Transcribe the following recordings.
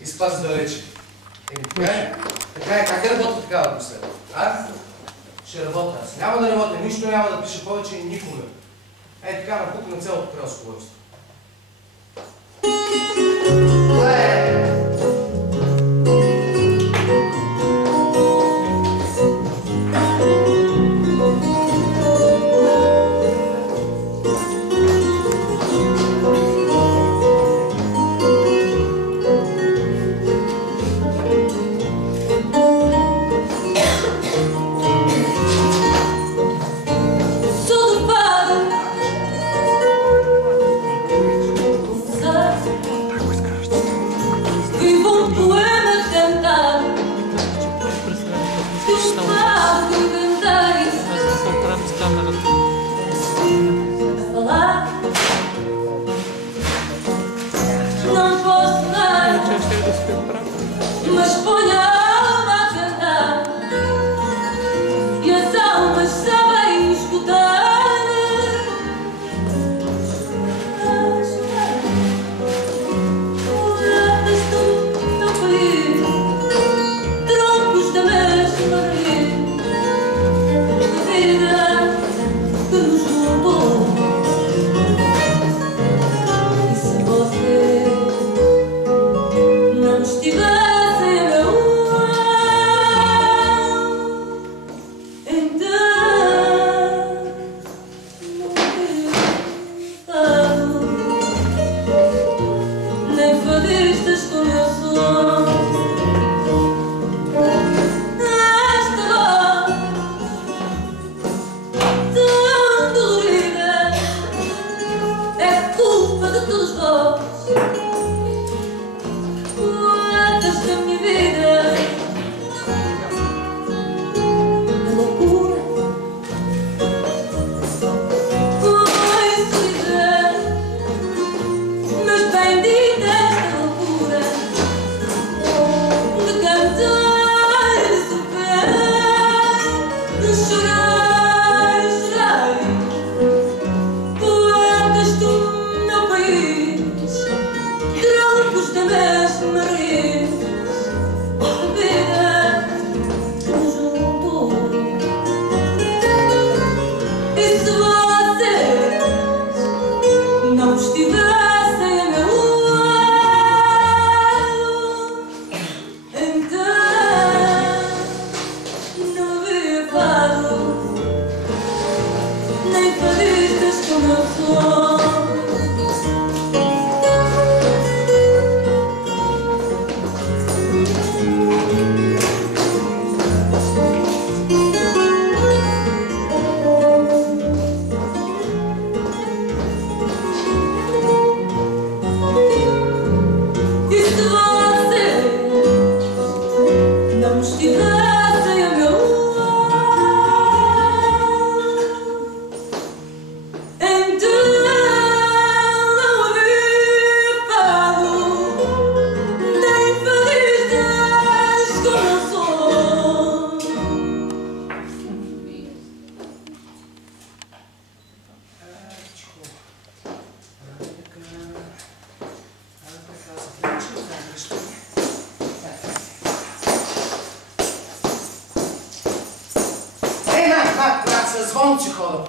изпад далече. Така е, как работи такава атмосфера? Ще работя аз. Няма да работя, нищо няма да пише повече и никога. Така напук на цялото кралско войско. Със звонци хода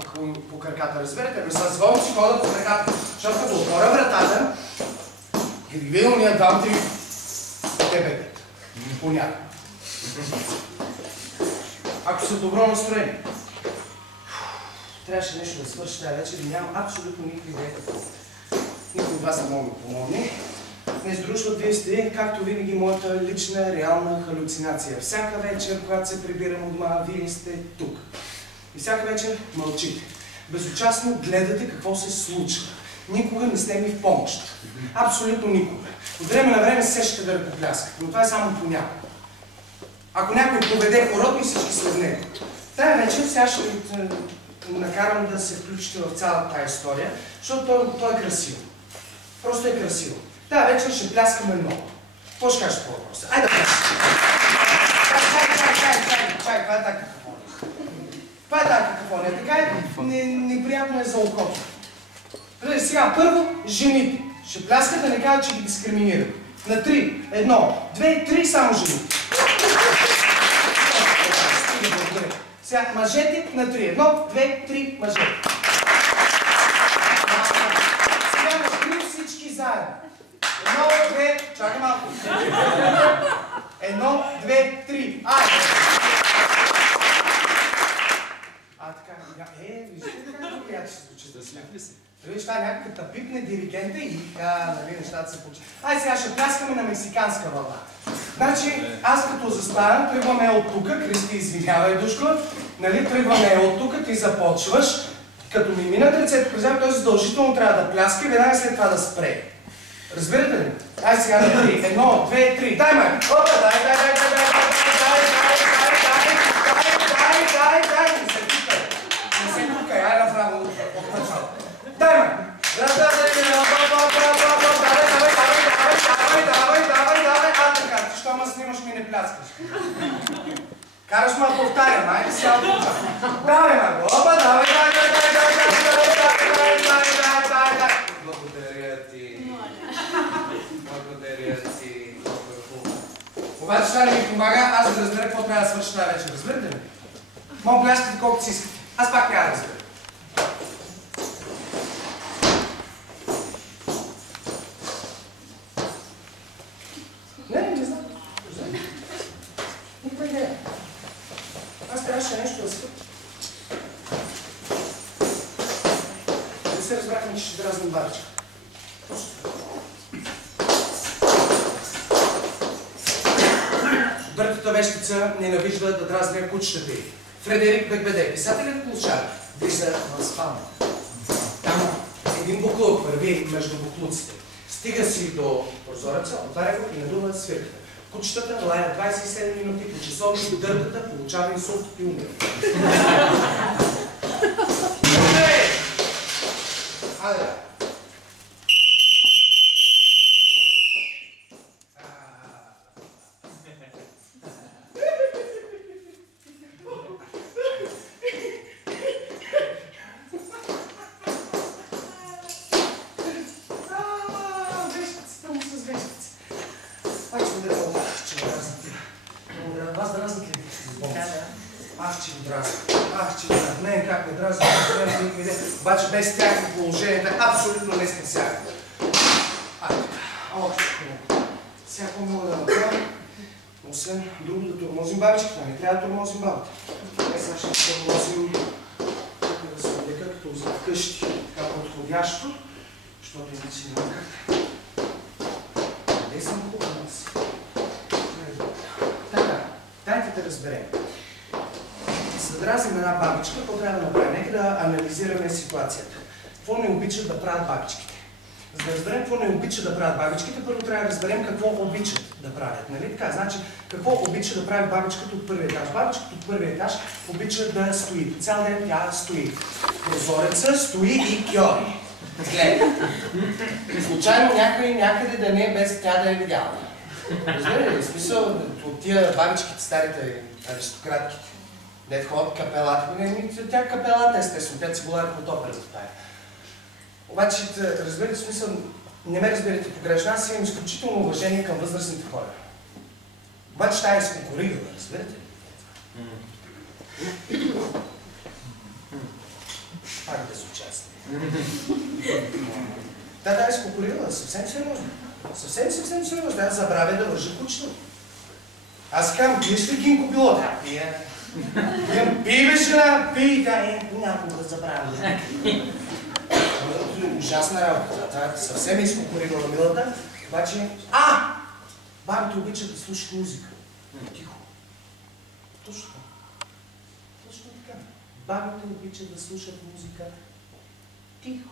по краката, разбирате ли? Със звонци хода по краката. Защото като отворя вратата, и ги видя уния двамата и те бегат. Понякога. Ако са добро настроение. Трябваше нещо да свърши тази вечер и нямам абсолютно никакви идеи. Никой от вас не мога да помогне. Днес дружно вие сте, както винаги, моята лична, реална халюцинация. Всяка вечер, когато се прибирам от дома, вие сте тук. И всяка вечер мълчите. Безучастно гледате какво се случва. Никога не сте ми в помощ. Абсолютно никога. От време на време се сещате да ръкопляскате, но това е само понякога. Ако някой поведе породно и всички след него. Тая вечер сега ще ви накарам да се включите в цялата тази история, защото той е красиво. Просто е красиво. Тая вечер ще пляскаме много. Какво ще кажеш по въпроса? Айде да пляскаме. Чай, това е така какафония. Това е така какафония. Така е неприятно е за окото. Сега първо жените. Ще пляскат да не кажат, че ги дискриминират. На 3. 1, 2, 3, само жените. Сега, мъжете на 3. 1, 2, 3, мъжете. Сега на 3 всички заедно. 1, 2, чакай малко. 1, 2, 3. Айде! Така, вижте как добре ще се звучи. Щастлив ли си? Виж, това някакъв тъпипне диригента и нали, нещата се получат. Ай, сега ще пляскаме на мексиканска вълна. Значи, аз като заставам, тръгваме от тук, Кристи, извинявай, Душко, нали, тръгваме от тук, ти започваш, като ми минат ръцете през той задължително трябва да пляска и веднага след това да спре. Разбирате ли? Ай, сега на 3. 1, 2, 3. Дай, май! Опа, дай! Не се пукай, ай направо от начало. Дай, май! Давай, така, ти що ма снимаш ми не пляскаш. Караш ма повтарям, айде сега от това. Давай, май! Опа, давай! Благодаря ти. Благодаря ти. Обаче това не ми помага, аз да разбера какво трябва да свърши тази вечер. Разбирате ли? Мога пляскате колкото си искате. Аз пак трябва да разбера. Не знам. Никаква идея. Аз трябваше нещо да свърши. Не се разбрахме, че ще дразним барча. Бъртата вещица ненавижда да дразня кучетата й. Фредерик Бекбеде, писателят Клушар, влиза в спалнята. Там един буклук върви между буклуците. Стига си до прозореца, отваря го и надува свирката. Кучетата лая 27 минути по часовник, дъртата получава инсулт и умира. Айде! Обаче без тяхно положението е абсолютно неспасяемо. Още хубаво. Сега какво мога да направим? Освен друго да тормозим бабичката, не трябва да тормозим бабата. Сега ще тормозим да се облека като за вкъщи, така подходящо, защото иначе няма как. Къде съм хубава си? Така, дайте да разберем. За да дразним една бабичка, какво трябва да направим? Нека да анализираме ситуацията. Какво не обичат да правят бабичките? За да разберем какво не обичат да правят бабичките, първо трябва да разберем какво обичат да правят. Нали така? Значи, какво обича да прави бабичката от първия етаж? Бабичката от първия етаж обича да стои. Цял ден тя стои. Прозореца стои и кьори. Гледа. Случайно някой някъде да не е без тя да е видяла. Разбира ли? В смисъл от тия бабичките, старите аристократките. Не входят капелата. Тя капелата естествено, тя си бола под операта тая. Обаче, разберете смисъл, не ме разберете погрешно, аз имам изключително уважение към възрастните хора. Обаче тая е изконкурирала, разберете ли? Пак да се участие. Тя е изконкурирала, съвсем сериозно. Съвсем сериозно. Тя забравя да вържа кучето. Аз казвам, пиеш ли Гинко било? Да, пия. Пий бе жена, пий, да, някога забравя. Ужасна работа. Това е съвсем изконкурирала милата. Обаче, бабите обичат да слушат музика. Тихо. Точно така. Точно така. Бабите обичат да слушат музика. Тихо.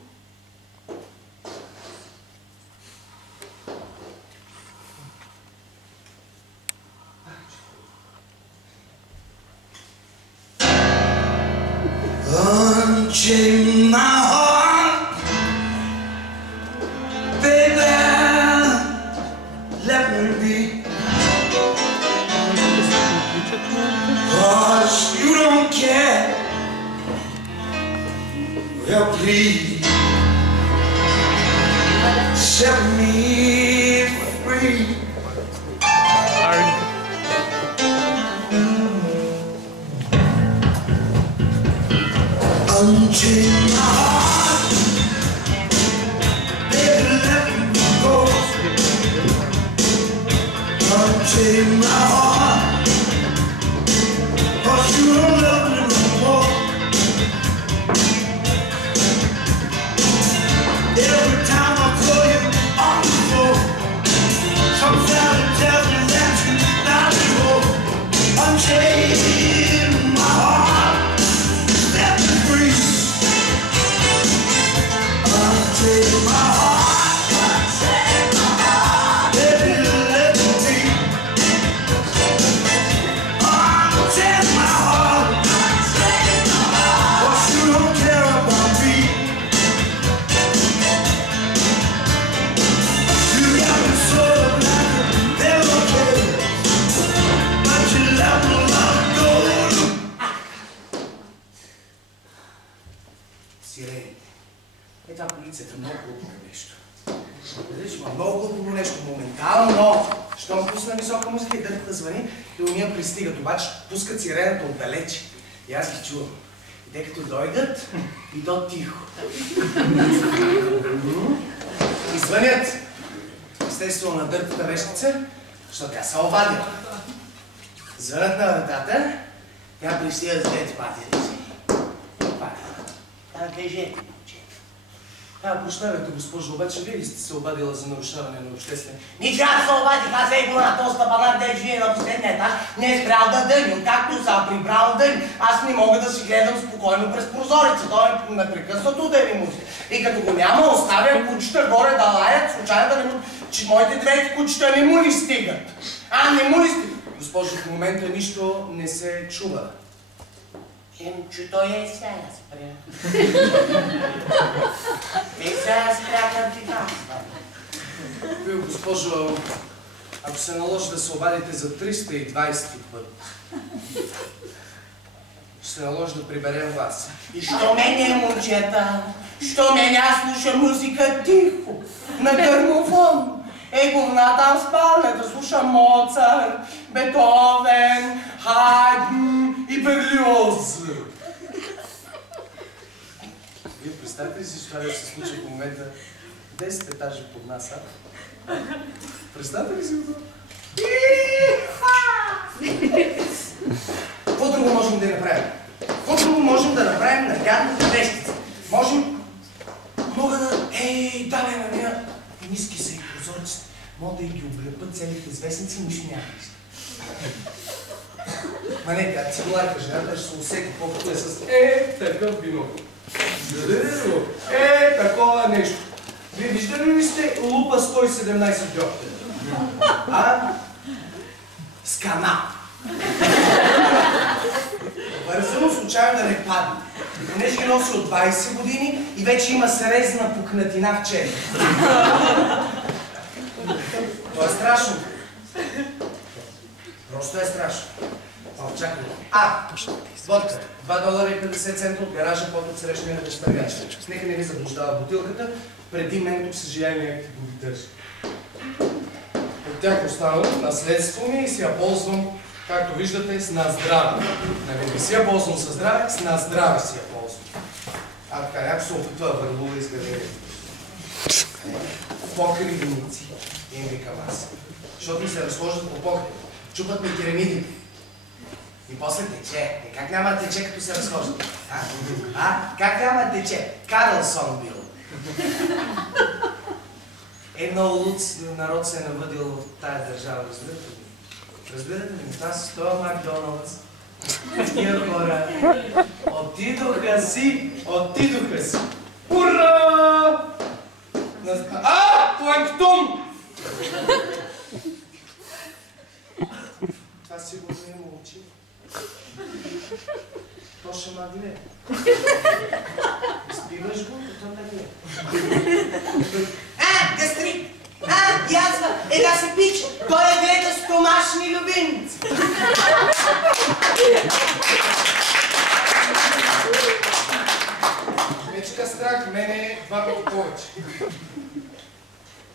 Unchain my heart, baby, let me be. 'Cause you don't care. Well, please set me free. take my heart, 'cause you don't love me no more. Every time I call you on the phone, sometimes it tells me that you're not at home. Unchain my heart, set me free. Unchain my heart, unchain my heart, baby, let me be. Unchain my heart, unchain my heart, 'cause you don't care about me. You got me so like a devil cage, but you let me love go. Сирени. Там полицията много глупо нещо. Видиш, много глупо нещо. Моментално, щом пусна висока музика и дърпата звъни, и уния пристигат. Обаче пускат сирената отдалече. И аз ги чувам. И те като дойдат, и то тихо. И звънят. Естествено на дърпата вещица, защото тя се обадила. Звънат на вратата, тя пристига с двете пати. Кажете, момче. Прощавайте, госпожо, обаче вие ли сте се обадила за нарушаване на обществен? Ниче аз се обадих, аз е го на този стъпанар, де живее на последния етаж, не е спрял да дъним, както са прибрал дъним. Аз не мога да си гледам спокойно през прозореца, той е непрекъснато да ми музика. И като го няма, оставям кучета горе да лаят, случайно да не му... че моите двете кучета не му ли стигат. Не му ли стигат. Госпожо, в момента нищо не се чува. Че той е сега спря. Сега спря към ти казва. Вие, госпожо, ако се наложи да се обадите за 320 път, ще се наложи да приберем вас. И що мене, момчета, що мене аз слушам музика тихо, на грамофон. Говната в спалнята слушам Моцарт, Бетовен, Хайден и Берлиоз. Вие представете ли си, че това да се случи в момента 10 етажа под нас, Представете ли си го това? Какво друго можем да направим? Какво друго можем да направим на гадната вещица? Мога да... давай на нея ниски са и прозорците. Мога да и ги облепат целите с вестници, нищо няма да иска. Ма не, тя цигуларка жената ще се усети колкото е с такъв бинокъл. Такова нещо. Вие виждали ли сте лупа 117 диоптера? С канал. Бързано случайно да не падне. Понеже ги носи от 20 години и вече има срезана пукнатина в череп. То е страшно. Просто е страшно. Чакай. Водка. $2.50 от гаража под отсрещния на безпъргач. Нека не ви заблуждава бутилката. Преди мен тук съжаление го ви държи. От тях останало наследство ми и си я ползвам, както виждате, с наздраве. Не си я ползвам със здраве, с наздраве си я ползвам. Така, някой се опитва върлува изградение. Покривници, им викам аз. Защото ми се разхождат по покрив. Чупат ми керамидите. И после тече. Как няма да тече, като се разхождат? Как няма да тече? Карлсон бил. Много луд народ се е навъдил в тая държава, разбирате ли? Разбирате ли? Това си стоя Макдоналдс. Тия хора отидоха си. Ура! Планктон! Това сигурно е мълчи. То ще магле. Изпиваш го, то магле. Гастрит! Язва! Да се пич! Той е гледа стомашни любимци! Мечка страх, мене 2 пъти повече.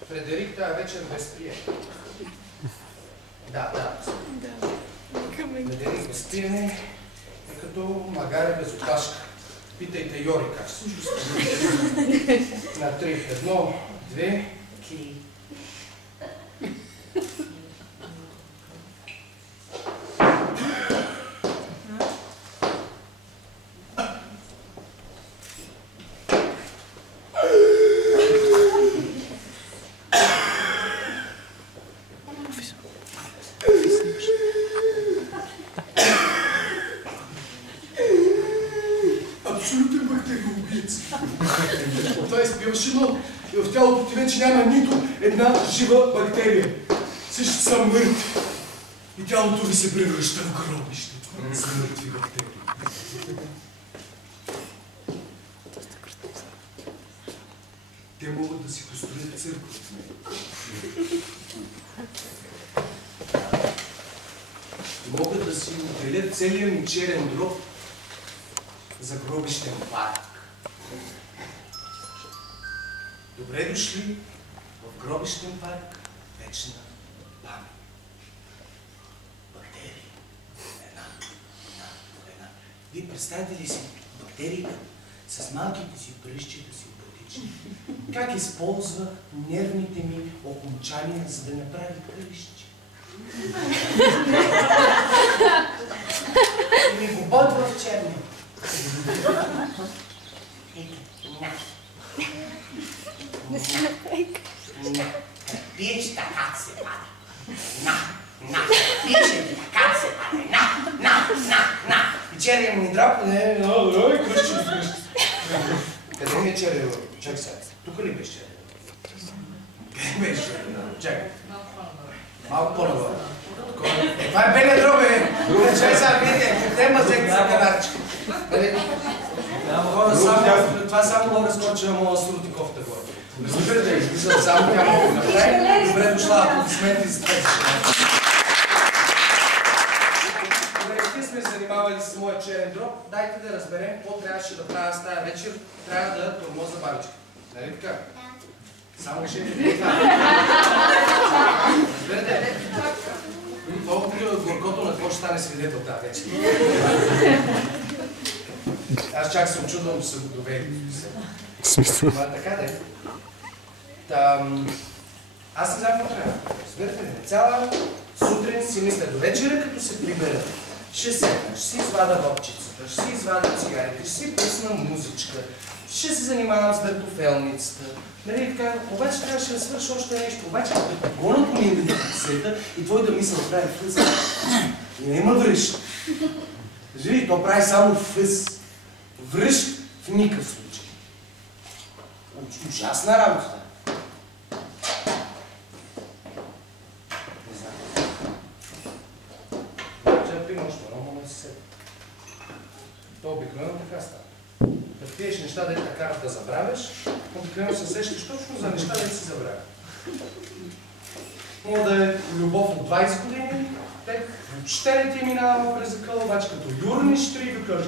Фредерик тая вечер безприе. Да. Фредерик безприене е като магаре без опашка. Питайте Йори как се чувства. На 3. 1, 2, 3. свършено и в тялото ти вече няма нито една жива бактерия. Всички са мъртви. И тялото ви се превръща в гробище. Това не са мъртви бактерии. Те могат да си построят църква от мен. Могат да си отделят целия ми черен дроб за гробищен парк. Добре дошли в гробищен парк вечна памет. Бактерии. Една. Вие представете ли си бактерии с малките си пръщчета симпатични? Как използва нервните ми окончания, за да направи кръщи? И ми го бъдва в черни. Пиеш така се пада. Пиеш така се пада. И черния ми драп, кръщи. Къде ми е черния? Чакай сега. Тук ли беше черния? Къде беше черния? Чакай. Малко по-нагоре. Това е белия дроб, бе! Чакай сега, видите, тема взех за канарчика. Това само мога да скоча на моя срути кофта горе. Разбирате ли? Мисля, само тя мога да направи. Добре дошла, аплодисменти за тези шега. Добре, ти сме занимавали с моя черен дроб. Дайте да разберем какво трябваше да правя с тая вечер. Трябва да тормоза бабичка. Нали така? Само че не е това. Разбирате? Толкова от горкото на какво ще стане свидетел тази вечер. Аз чак се очудвам, че са го довели. Смисъл. Така да е. Аз не знам какво трябва. Разбирате ли? Цяла сутрин си мисля до вечера, като се прибера. Ще седна, ще си извада вопчицата, ще си извада цигарите, ще си пусна музичка, ще се занимавам с въртофелницата. Нали така, обаче трябваше да свърша още нещо. Обаче, като гонът ми е да света и твой да мисъл прави фъз. И не има връщ. Кажи, то прави само фъз. Връщ в никакъв случай. Ужасна работа. Не знам. Че пима още, но мога да си седа. То обикновено така става. Да пиеш неща, да те карат да забравяш, обикновено се сещаш точно за неща, да си забравя. Мога да е любов от 20 години, тек въобще не ти минава през закъл, обаче като юрниш три викаш.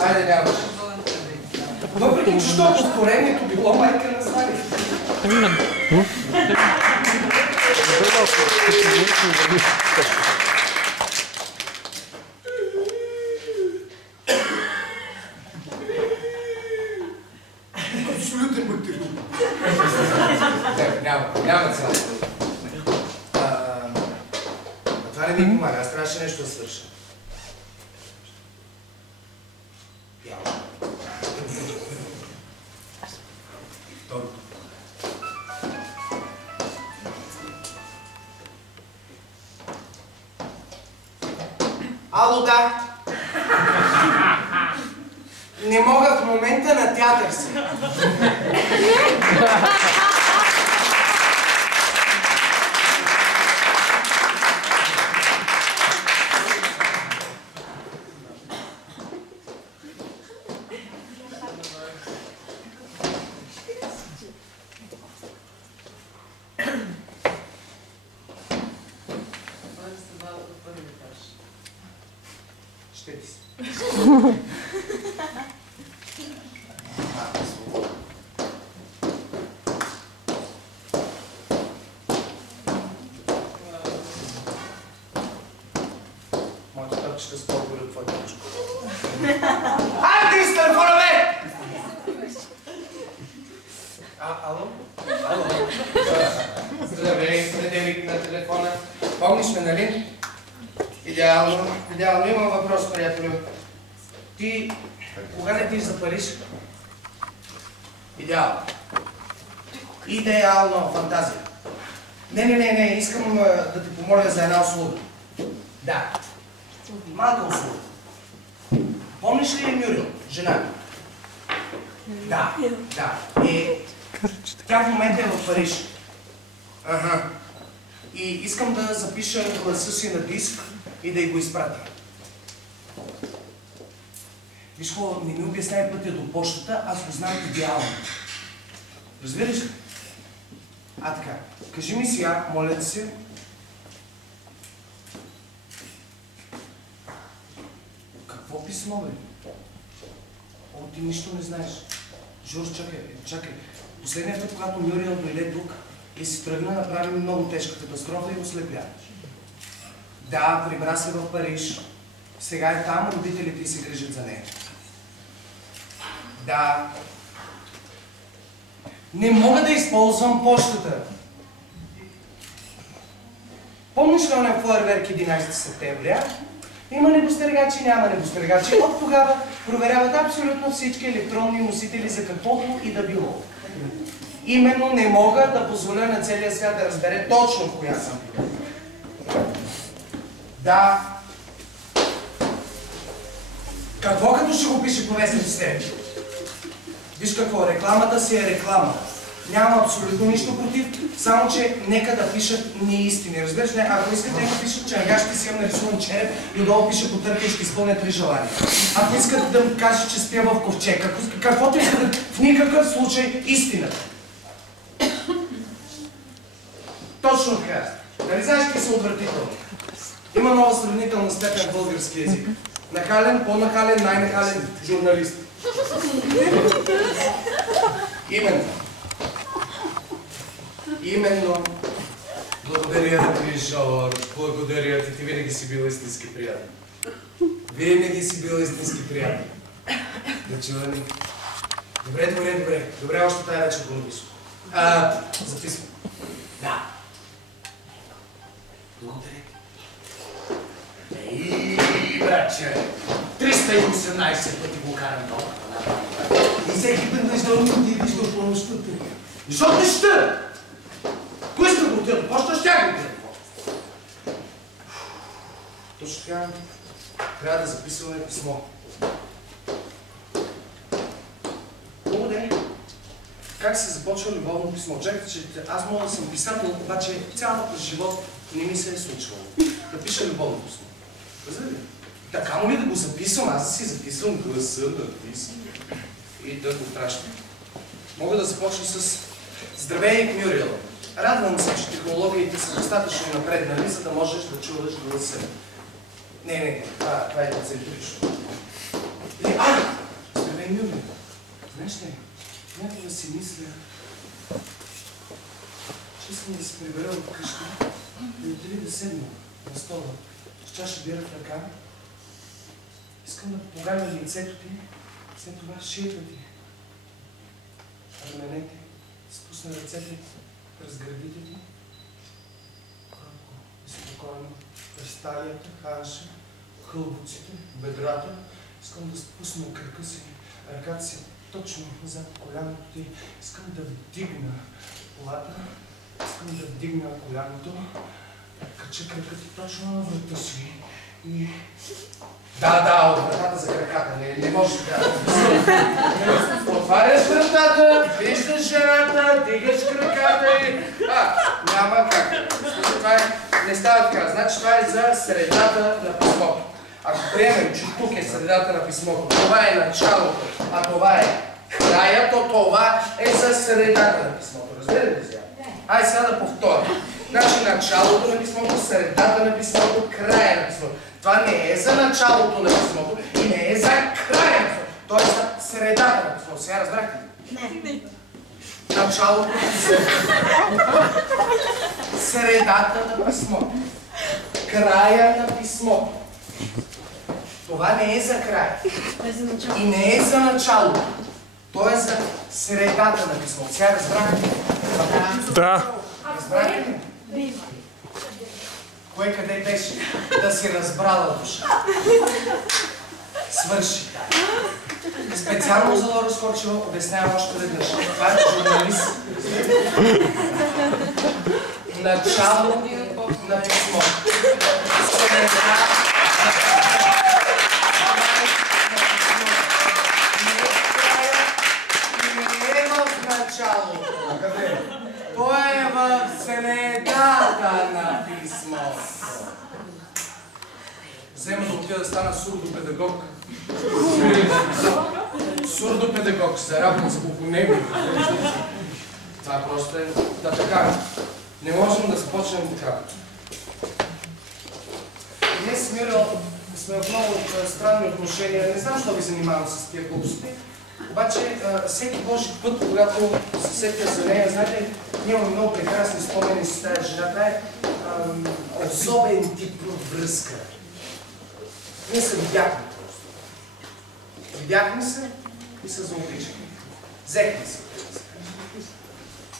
Айде, няма. Въпреки, че що повторението било майка на знание. Абсолютен бактериум. Няма цяло. Това не ми помага, аз трябваше нещо да свърша. Ало, да. Не мога в момента на театър си. Ще ти си. Моето тъпчета с по-горе от твоята ръчка. Айде ти с телефона, бе! Ало? Ало? Здравей, Фредерик на телефона. Помниш ме, нали? Идеално. Имам въпрос, приятелю. Ти кога летиш за Париж? Идеално. Идеално, фантазия. Не, искам да те помоля за една услуга. Да. Малка услуга. Помниш ли Мюрил, жена ми? Да. Тя в момента е в Париж. И искам да запиша гласа си на диск и да й го изпратя. Виж какво, не ми обясняй пътя до почтата, аз го знам идеално. Разбираш ли? Така, кажи ми сега, моля ти се. Какво писмо, бе? Ти нищо не знаеш. Жорж, чакай. Последния път, когато Мюрил дойде тук и си тръгна, направи много тежка катастрофа и ослепя. Да, прибра се в Париж. Сега е там, родителите й се грижат за нея. Да. Не мога да използвам почтата. Помниш ли оня фойерверк 11 септември, Има небостъргачи, няма небостъргачи. От тогава проверяват абсолютно всички електронни носители за каквото и да било. Именно не мога да позволя на целия свят да разбере точно в коя съм. Да. Какво като ще го пише по вестниците? Виж какво, рекламата си е реклама. Нямам абсолютно нищо против, само че нека да пишат неистини. Разбираш ли? Ако искат, нека пишат, че ага ще си имам нарисуван череп и отдолу пише потърка и ще изпълня 3 желания. Ако искат да ми кажат, че спя в ковчег, каквото искат, в никакъв случай истината. Точно така. Нали знаеш какви са отвратителни? Има нова сравнителна степен в български език. Нахален, по-нахален, най-нахален журналист. Именно. Благодаря ти, Жорж. Благодаря ти. Ти винаги си бил истински приятел. Винаги си бил истински приятел. Да чуваме. Добре, още тая вечер го написвам. Записвам. Да. Благодаря. Братче, 318 пъти го карам долу. И всеки път виждал ми ти виждал помощта. Защото не ще! Кой иска го отида? Почта ще го отида? Точно така, трябва да записваме писмо. Благодаря. Как се започва любовно писмо? Чакайте, че аз мога да съм писател, обаче цялата живот не ми се е случвало. Да пиша любовно писмо. Разбира ли? Така му ли да го записвам? Аз да си записвам гласа, да писам и да го пращам. Мога да започна с здравей, Мюрил. Радвам се, че технологиите са достатъчно напреднали, за да можеш да чуваш гласа. Не, това е центрично. Здравей, Мюрил. Знаеш ли, някога си мисля, че искам да се прибера от къща и отиде да седна на стола, с чаша бира в ръка. Искам да погаля лицето ти, след това шията ти, раменете, спусна ръцете през гърдите ти, кротко и спокойно, през талията, ханша, хълбоците, бедрата. Искам да спусна кръка си, ръката си точно зад коляното ти. Искам да вдигна колата, искам да вдигна коляното, кача кръка ти точно на врата си и... Да, от вратата за краката, не може да. Отваряш вратата, виждаш жената, дигаш краката и... Няма как. Това не става така. Значи това е за средата на писмото. Ако приемем, че тук е средата на писмото, това е началото, а това е края, то това е за средата на писмото. Разбирате ли сега? Айде сега да повторя. Значи началото на писмото, средата на писмото, края на писмото. Това не е за началото на писмото и не е за края на писмото. То е за средата на писмото. Сега разбрахте ли? Не. Началото на писмото. Средата на писмото. Края на писмото. Това не е за край. И не е за началото. То е за средата на писмото. Сега разбрахте ли? Да. Разбрахте ли? Кое къде беше? Да си разбрала душа. Свърши. Специално за Лора Скочева обяснявам още веднъж. Това е журналист. Начало на писмо. Не е в началото. То е в средата на писмото. Взема да отида да стана сурдопедагог. Сурдопедагог, за работа с глухонеми. Това просто е да така. Не можем да започнем така. Днес с Мирил сме в много странни отношения. Не знам, защо ви занимавам с тия глупости. Обаче всеки Божи път, когато се сетя за нея, знаете, ние имаме много прекрасни спомени с тази жена. Това е особен тип връзка. Ние се видяхме просто. Видяхме се и се заобичахме. Взехме се.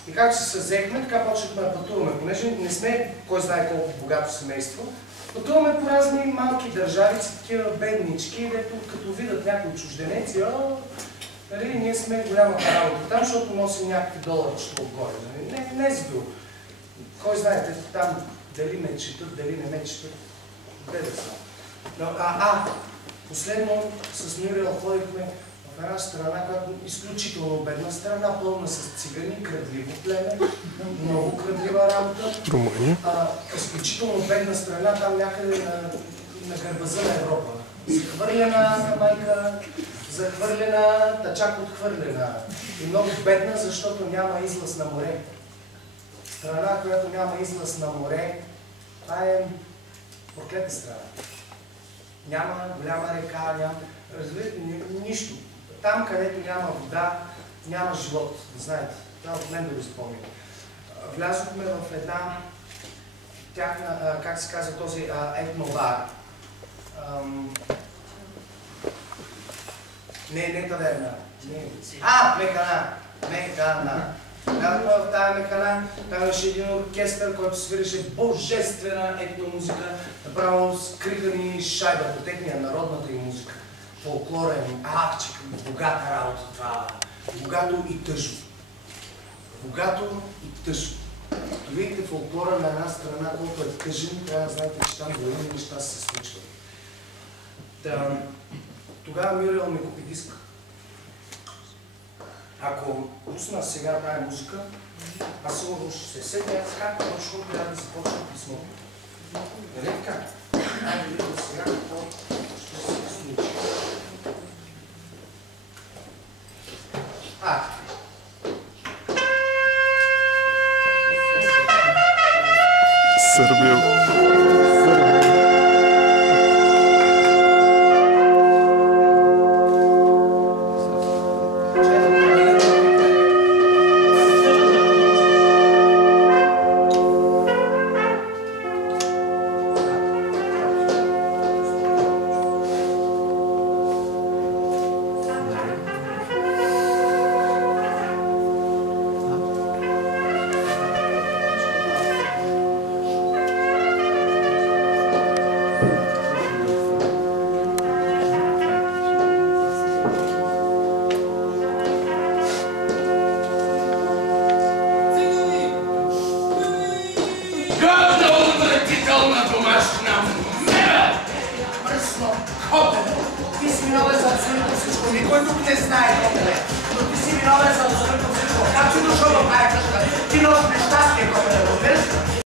И както се взехме, така почнахме да пътуваме. Понеже не сме кой знае колко богато семейство, пътуваме по разни малки държавици, такива беднички, дето като видят някои чужденеци, нали, ние сме голямата работа там, защото носим някакви доларчета отгоре. Нали? Не за друго. Кой знаете там дали ме четат, дали не ме четат, де да знам. Но, последно с Мирил ходихме в една страна, която е изключително бедна страна, пълна с цигани, крадливо племе, много крадлива работа. Изключително бедна страна, там някъде на гърбаза на Европа. Захвърлена майка, захвърлена, тачак отхвърлена. И много бедна, защото няма излаз на море. Страна, която няма излаз на море, това е проклета страна. Няма голяма река, няма нищо. Там, където няма вода, няма живот. Знаете, това от мен да го спомня. Влязохме в една тяхна, как се казва този етнобар. Не таверна. Механа. Бяхме в тази механа, там имаше един оркестър, който свиреше божествена етномузика, направо скриха ни шайбата, техния народната им музика. Фолклорен, богата работа това. Богато и тъжно. Богато и тъжно. Като видите фолклора на една страна, колко е тъжен, трябва да знаете, че там големи неща се случват. Тогава Мирил ми купи диск. Ако пусна сега тази музика, аз сигурно ще се сетя как точно трябва да започна писмото. Нали така? Айде видим сега какво ще се случи. Сърбия. Никой тук не знае, Копеле. Но ти си виновен за абсолютно всичко. Как си дошъл в тази къща? Ти носиш нещастие, Копеле, разбираш?